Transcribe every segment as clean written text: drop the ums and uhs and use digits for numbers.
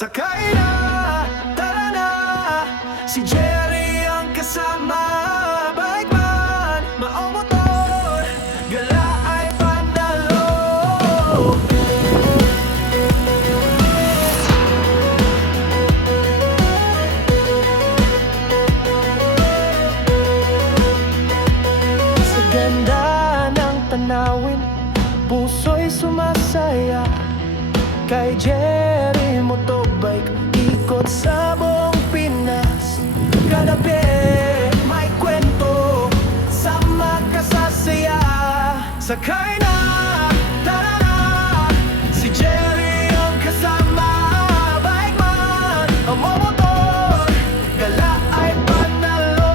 Sakay na, tara na, si Jerry ang kasama. Bike man, maomotor, gala ay panalo. Sa ganda ng tanawin, puso'y sumasaya. Kay Jerry Motobike, ikot sa buong Pinas. Kagabi, may kwento, sama ka sa saya. Sakay na, tara na, si Jerry ang kasama. Bike man, ang motor, gala ay panalo.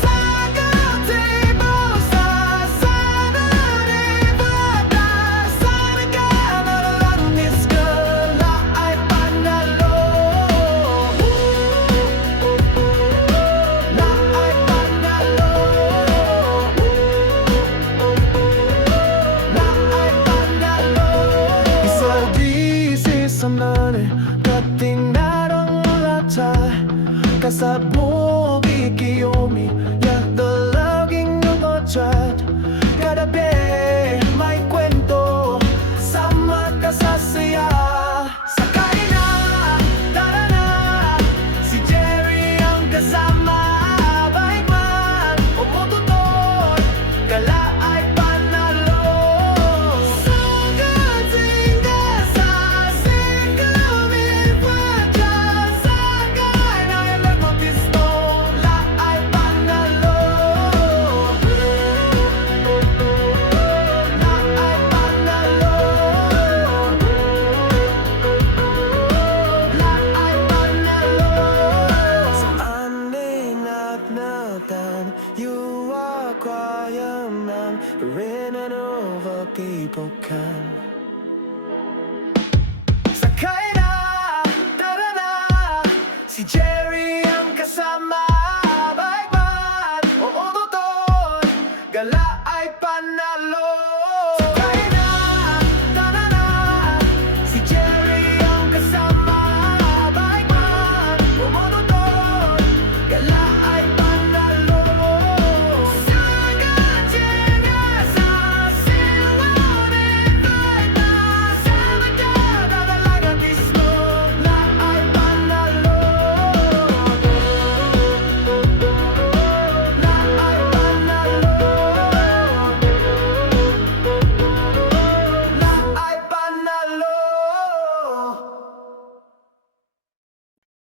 Sa gazebo, sa Saturday, bata, sa regalo, langis, gala ay panalo. La ay panalo. La ay panalo. Isa-disi sa nane, dating narang lata. Kasabog ikiyomi, yak dalaging nungotrat. Kadabi, may kwento, sama ka sa saya. Sakay na, tara na, si Jerry ang kasama. Bike man, o motor, gala ay panalo. Sa gatinga, sa sikumi, padya, sakay na ilang pistola ay panalo. La ay panalo. La ay panalo. Sa aninag-natan, you are quiet man, running over people can. Sakay na, tara na, si Jerry ang kasama. Bike man, o motor, gala ay panalo. Sakay na, tara na, si Jerry ang kasama. Bike man, o motor, gala ay panalo. Sa gatinga, sa silungan, bata, sa magkada, dalagang pistola ay panalo. La ay panalo. La ay panalo.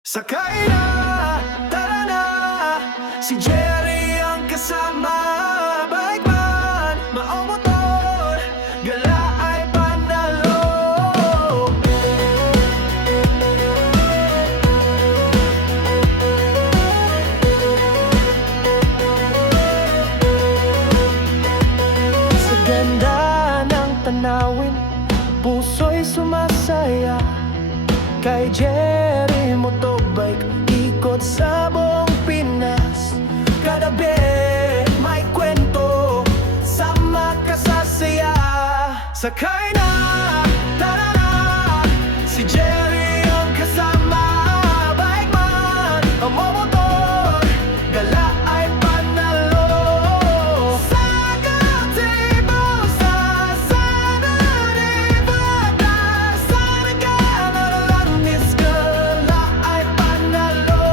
Sakay na, tara na, si Jerry ang kasama. Bike man, maomotor, gala ay panalo. Sa ganda ng tanawin, puso'y sumasaya. Kay Jerry Motobike, ikot sa buong Pinas. Kagabi, may kwento, sama ka sa saya. Sakay na, tara na, si Jerry ang kasama. Bike man, ang motor, gala ay panalo. Sa gazebo, sa Saturday, bata, sa regalo, langis, gala ay panalo.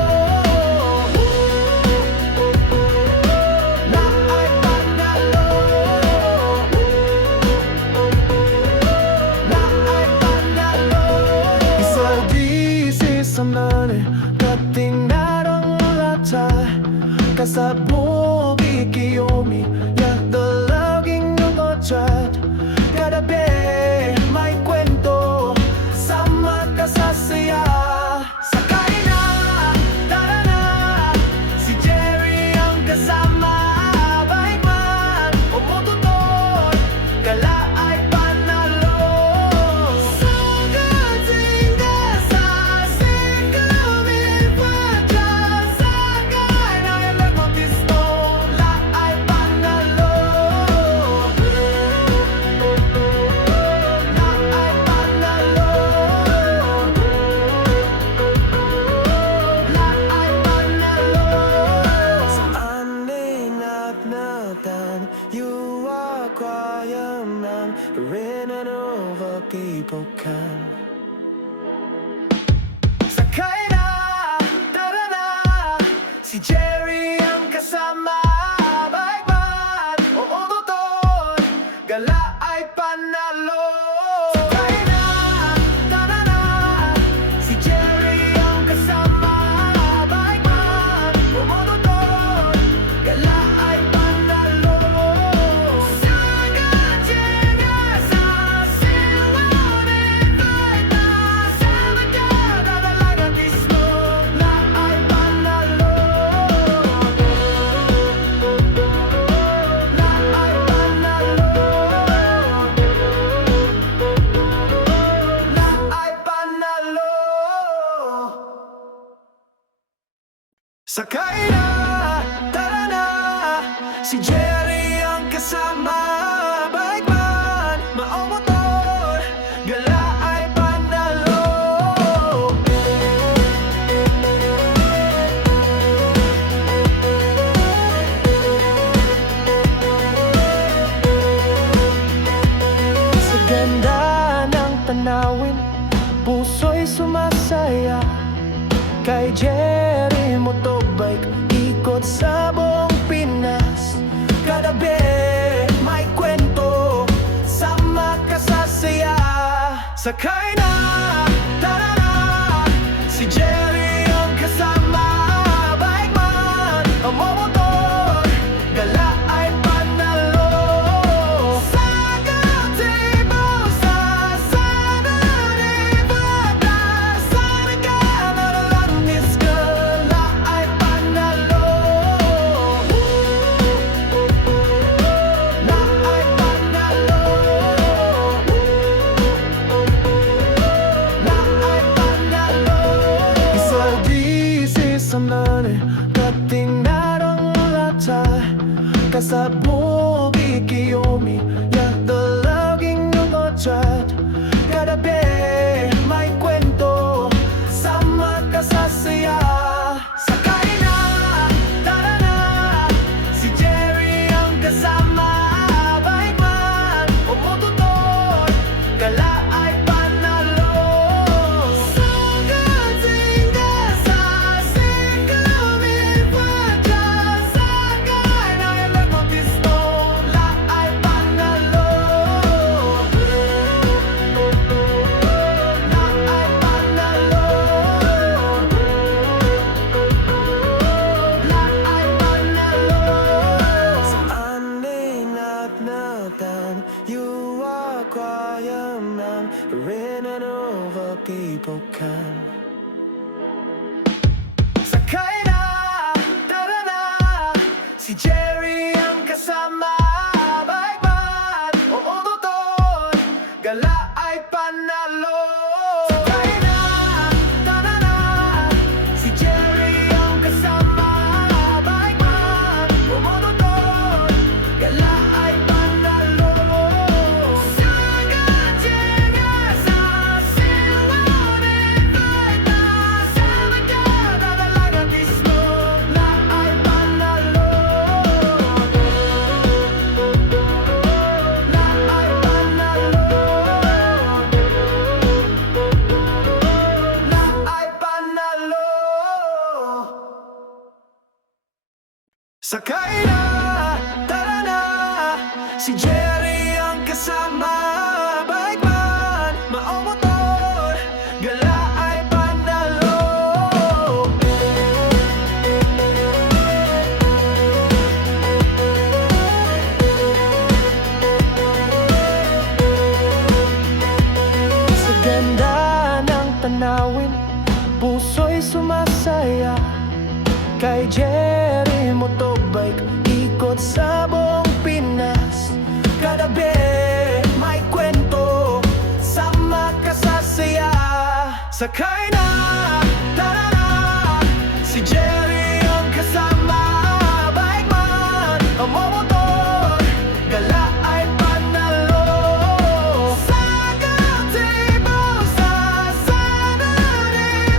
La ay panalo. are quiet and running over people can. Sakay na, tara na, si Jerry ang kasama. Bike man o motor, gala ay panalo. Sakay na, tara na, si Jerry ang kasama. Bike man o motor, gala ay panalo. Sa kanya sa silunin baita, sa magkada talaga mismo na ay panalo. Na ay panalo. Na ay panalo. Sakay na, tara na, si Jerry ang kasama. Bike man, maomotor, gala ay panalo. Sa ganda ng tanawin, puso'y sumasaya. Kay Jerry Motobike, ikot sa buong Pinas. Kagabi may kwento, sama ka sa saya. Sakay na, tara na, si Jerry ang kasama. Bike man, ang motor, gala ay panalo. Sa katibo, sa sanaribada, sa regalo ng langis, gala ay panalo. Na ay panalo. Na ay panalo. Isaldi sa mani, kating narang lata, kasabog ikiyomi, yak dalaging yung otrat. Kadabi may kwento, sama ka sa saya. Sakay na, tara na, si Jerry ang kasama. Bike man o motor, gala ay panalo. Sa katinga sa sikumin pa dyan, sakay na ilang motisto, la ay panalo. La ay panalo. La ay panalo. Sa aninagnagan, you are quiet man, running over people can. Sakay na, tara na, si Jerry ang kasama. Bike man o motor, gala ay panalo. Sakay na, tara na, si Jerry ang kasama. Bike man o motor, gala ay panalo. Sa kanya sa silunin baita, sa magkada talaga mismo na ay panalo. Na ay panalo. Na ay panalo. Sakay na, tara na, si Jerry ang kasama. Bike man, maomotor, gala ay panalo. Sa ganda ng tanawin, puso'y sumasaya. Kay Jerry Motobike, ikot sa buong Pinas. Kagabi may kwento, sama ka sa saya. Sakay na, tara na, si Jerry ang kasama. Bike man, ang motor, gala ay panalo. Sa katibo, sa sanaribada,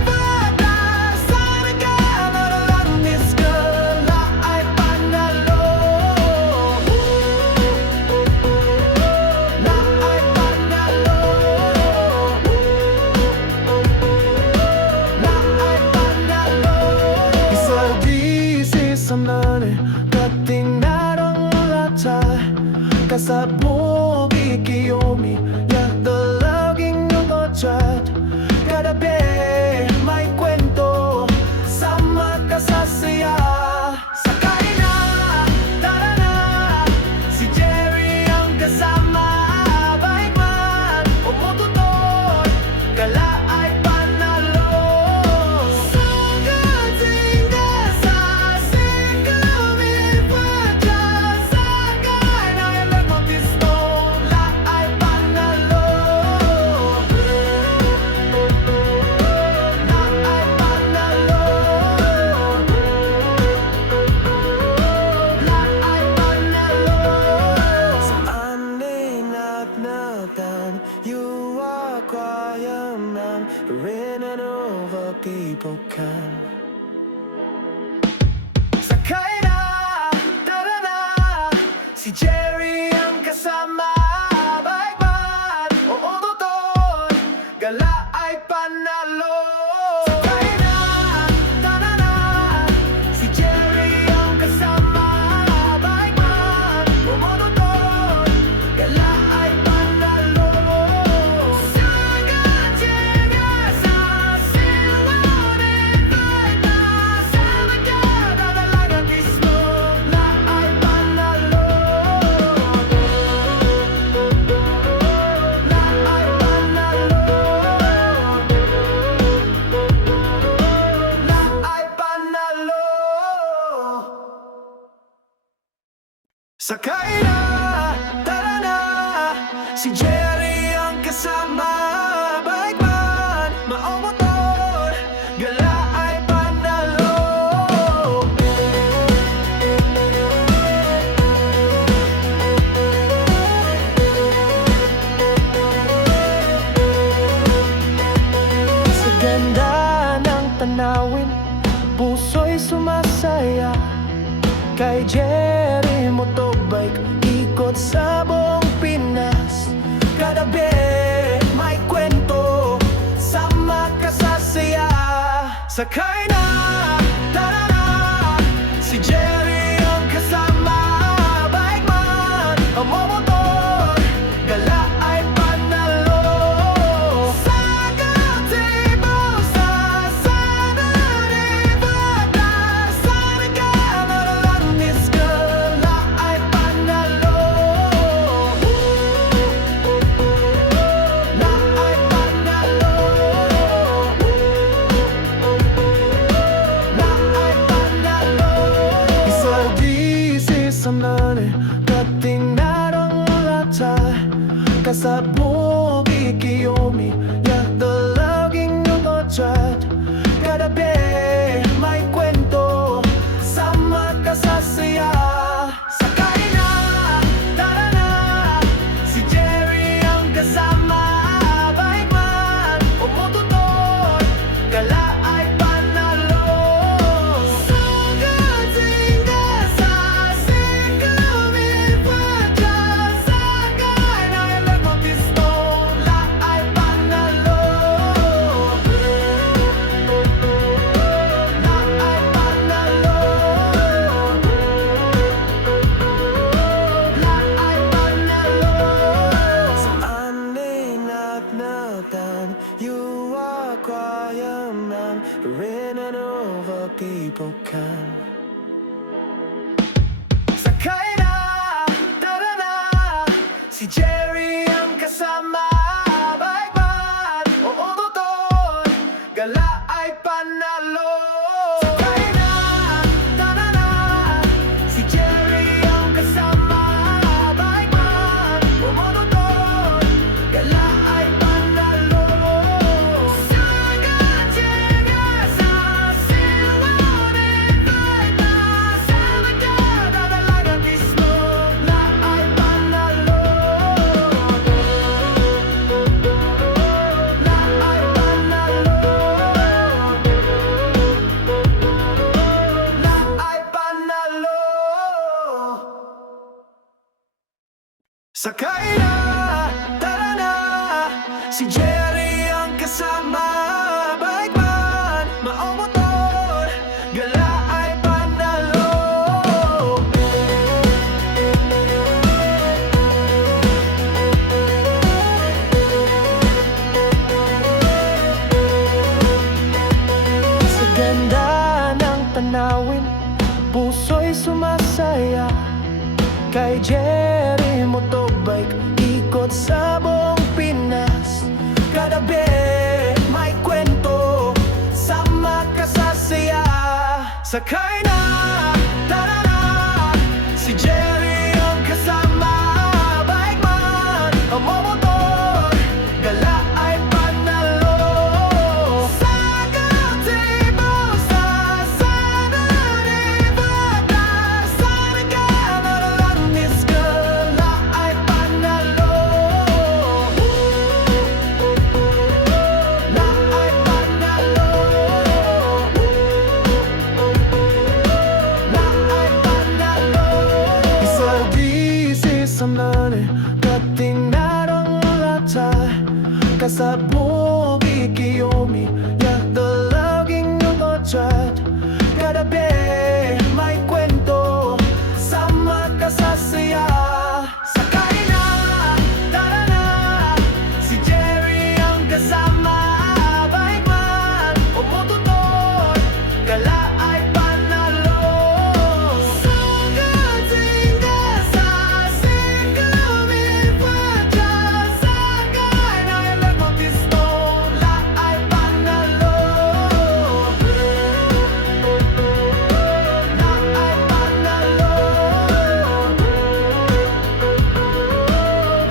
sa regalo ng langis, gala ay panalo. Kasabog Kiyomi yak dalaging nungotsat kadabi may kwento sama ka sa saya. Sakay na, tara na, si Jerry ang kasama. Bike man o motor, gala ay panalo. Sagad tinggal sa sikapin pa dyan. Sakay na ilang motisto, la ay panalo. La ay panalo. La ay panalo. Sa anin at natan, you are quiet man, rin and over people can. Sakay na, tara na, si Jerry ang kasama. Bike man o motor, gala ay panalo. Sakay na, tara na, si Jerry ang kasama. Bike man o motor, gala ay panalo. Sagad tinggal sa silungan baita. Sama ka na dalaga mismo, la ay panalo. La ay panalo. La ay panalo. Sakay na, tara na, si Jerry ang kasama. Bike man, motor, gala ay panalo. Sa ganda ng tanawin, puso'y sumasaya. Kay Jerry Motobike, ikot sa buong Pinas. Kadabi, may kwento, sama ka sa saya. Sakay na, tara na, si Jerry ang kasama. Bike man, o motor, gala ay panalo. Sagad tibo sa sanay bata. Sana ka na langis ka, la ay panalo. La ay panalo. La ay panalo. Isaldi si sanane, dating narang lata. Kasabog Kiyomi yak dalaging nungotsat kadabi may kwento sama ka sa saya. Sakay na, tara na, si Jerry ang kasama. Bike man o motor, gala ay panalo. Sagad tinggal sa sikapin pa dyan. Sakay na ilang motisto, la ay panalo. La ay panalo. La ay panalo. Sa anin at natan, you are quiet man, rin and over people can. Sakay na, tara na, si Jerry ang kasama. Bike man o motor, gala ay panalo. Sakay na, tara na, si Jerry ang kasama. Bike man o motor, gala ay panalo. Sagad tinggal sa silungan baita. Sama ka na dalaga mismo, la ay panalo. La ay panalo. La ay panalo. Sakay na, tara na, si Jerry ang kasama. Bike man, motor, gala ay panalo. ikot sa buong Pinas. Kagabi may kwento, sama ka sa saya. Sakay na, tara na, si Jerry ang kasama. Bike man, ang motor, gala ay panalo. Sa gazebo, sa Sanaribata, sa nagkamaroon, gala ay panalo. La ay panalo. La ay panalo. Isang disi sa mani, kating narong lata. Kasabog ikiyomi, yak dalaging yung otrat. Kagabi may kwento, sama ka sa saya. Sakay na, tara na, si Jerry ang kasama. Bike man o motor, gala ay panalo. Sa gatinga sa sikumipatya, sakay na ilang pisto, la ay panalo. La ay panalo.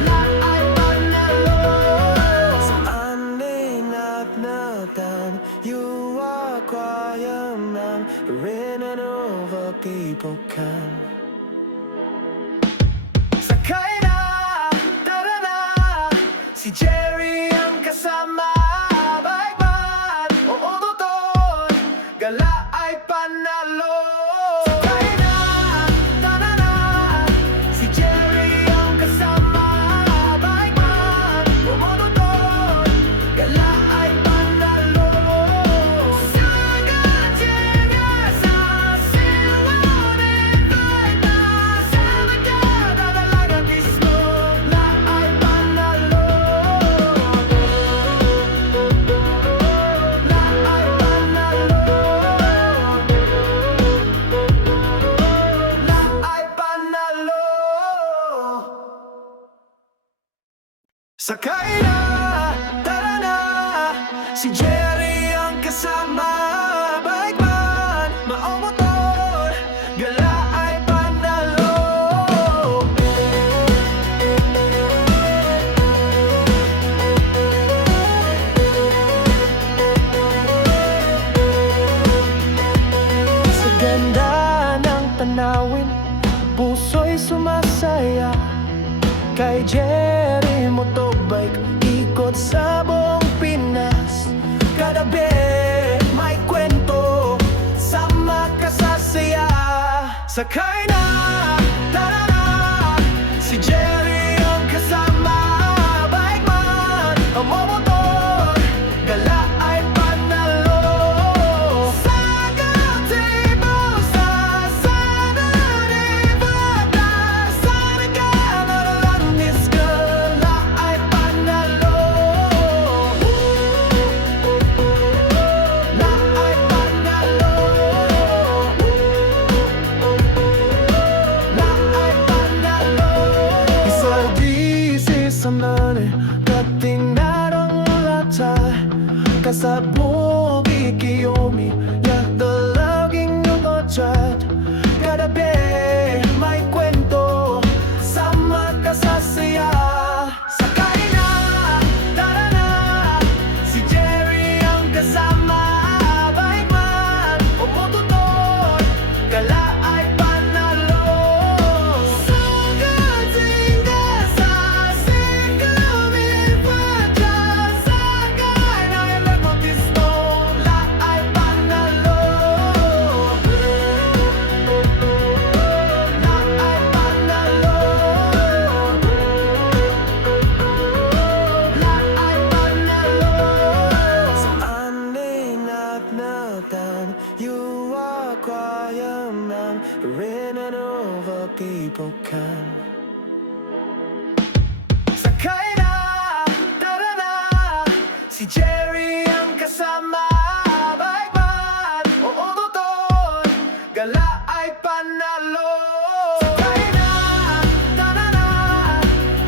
La ay panalo. Sa aninat-natan, you are quiet man, rin and over people can. Sakay na, tara na, si Jerry ang kasama. Bike man o motor, gala ay panalo. Sakay na, tara na, si Jerry ang kasama. Bike man o motor, gala ay panalo. Sa gatinga sa sikumipatya, sa nagkadalaga mismo, la ay panalo. La ay panalo. La ay panalo. Sakay na, tara na, si Jerry ang kasama. Bike man, motor, gala ay panalo. Sa ganda ng tanawin, puso'y sumasaya. Kay Jerry Motobike, ikot sa buong Pinas. Kagabi may kwento, sama ka sa saya. Sakay na, tara na, si Jerry ang kasama. Bike man o motor, gala ay panalo. Sa gazebo, sa Sanaribata, sa nagkamaroon, gala ay panalo. La ay panalo. La ay panalo. Isang disi sa mani, kating narong lata. Kasabog ikiyomi, yak dalaging yung otrat. Kagabi may kwento, sama ka sa saya. Sakay na, tara na, si Jerry ang kasama. Bike man o motor, gala ay panalo. Sa gatinga sa sikumipatya, sakay na ilang pisto, la ay panalo. La ay panalo. La ay panalo. Sa aninat-natan, you are quiet man, rin and over people can. Sakay na, tara na, si Jerry ang kasama. Bike man o motor, gala ay panalo. Sakay na, tara na,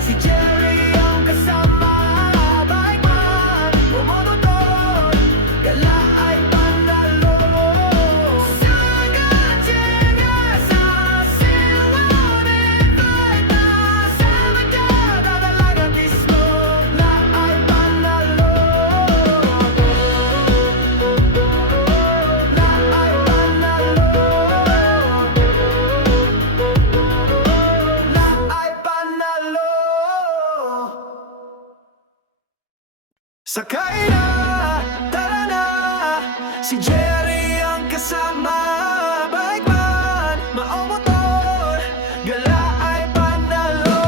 si Jerry ang Sakay na, tara na, si Jerry ang kasama. Bike man, maong motor, gala ay panalo.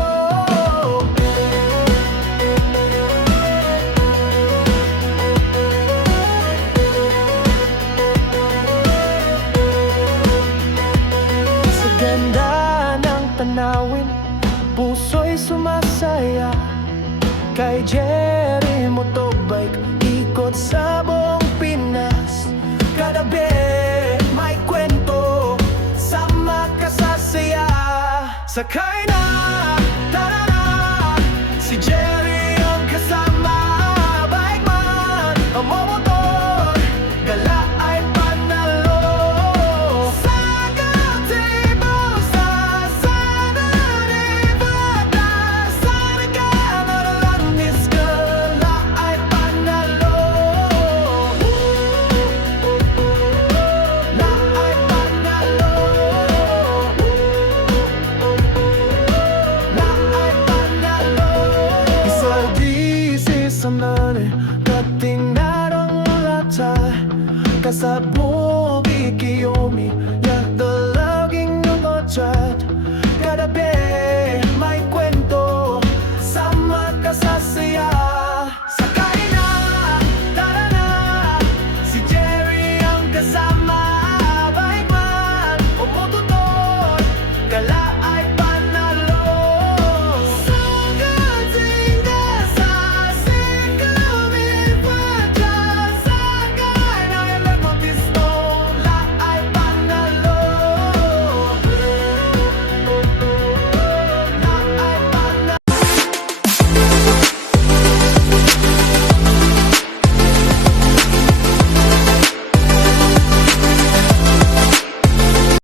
Sa ganda ng tanawin, puso'y sumasaya. Kay Jerry Motobike, ikot sa buong Pinas. Kada bit may kwento, sama ka sa saya. Sakay na, tara na, si Jerry ang kasama. Bike man, ang motor, gala ay panalo. Sa Gatibo, sa Saturday, Bata, sa Nagkamalandis, gala ay panalo. La ay panalo. La ay panalo. Isaldi si Samane, kating narong lata, kasabot